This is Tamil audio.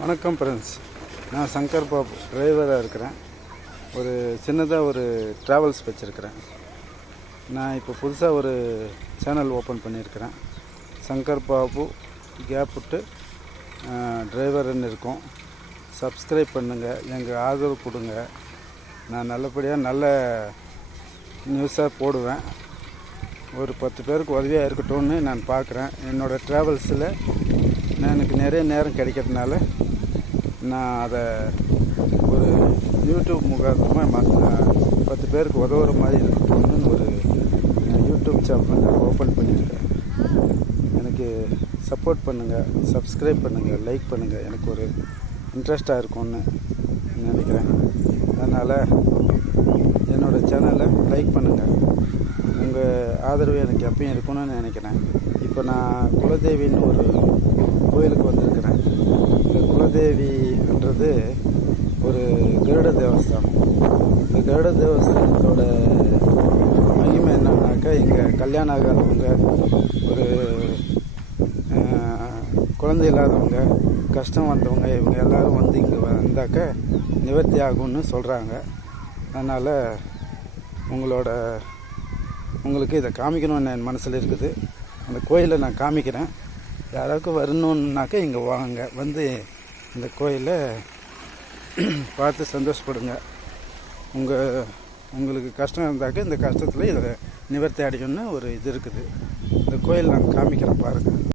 வணக்கம் ஃப்ரெண்ட்ஸ், நான் சங்கர் பாபு டிரைவராக இருக்கிறேன். ஒரு சின்னதாக ஒரு ட்ராவல்ஸ் வச்சுருக்கிறேன். நான் இப்போ புதுசாக ஒரு சேனல் ஓப்பன் பண்ணியிருக்கிறேன். சங்கர் பாபு கேப் விட்டு டிரைவர்னு இருக்கும். சப்ஸ்கிரைப் பண்ணுங்கள், எங்கள் ஆதரவு கொடுங்க. நான் நல்லபடியாக நல்ல நியூஸாக போடுவேன். ஒரு 10 பேருக்கு உதவியாக இருக்கட்டும்னு நான் பார்க்குறேன். என்னோடய ட்ராவல்ஸில் எனக்கு நிறைய நேரம் கிடைக்கிறதுனால நான் அதை ஒரு யூடியூப் முகாந்தமாக 10 பேருக்கு உதவுற மாதிரி இருக்கட்டும்னு ஒரு யூடியூப் சேனல் நான் ஓப்பன் பண்ணியிருக்கேன். எனக்கு சப்போர்ட் பண்ணுங்கள், சப்ஸ்கிரைப் பண்ணுங்கள், லைக் பண்ணுங்கள். எனக்கு ஒரு இன்ட்ரெஸ்டாக இருக்கும்னு நினைக்கிறேன். அதனால் என்னோடய சேனலை லைக் பண்ணுங்கள். உங்கள் ஆதரவு எனக்கு எப்பயும் இருக்கணும்னு நினைக்கிறேன். இப்போ நான் குலதேவின்னு ஒரு கோயிலுக்கு வந்திருக்கிறேன். இந்த குலதேவின்றது ஒரு கருட தேவஸ்தானம். இந்த கருட தேவஸ்தானத்தோட மகிமை என்னன்னாக்கா, இங்கே கல்யாணம் ஆகாதவங்க, ஒரு குழந்தை இல்லாதவங்க, கஷ்டம் வந்தவங்க, இவங்க எல்லோரும் வந்து இங்கே வந்தாக்க நிவர்த்தி ஆகும்னு சொல்கிறாங்க. அதனால் உங்களுக்கு இதை காமிக்கணும்னு என் மனசில் இருக்குது. அந்த கோயிலை நான் காமிக்கிறேன். யாராவுக்கும் வரணுன்னாக்கா இங்கே வாங்க, வந்து இந்த கோயிலை பார்த்து சந்தோஷப்படுங்க. உங்களுக்கு கஷ்டம் இருந்தாக்க இந்த கஷ்டத்தில் இதை நிவர்த்தி அடையும்னு ஒரு இது இருக்குது. இந்த கோயில் நான் காமிக்கிறேன், பாருங்கள்.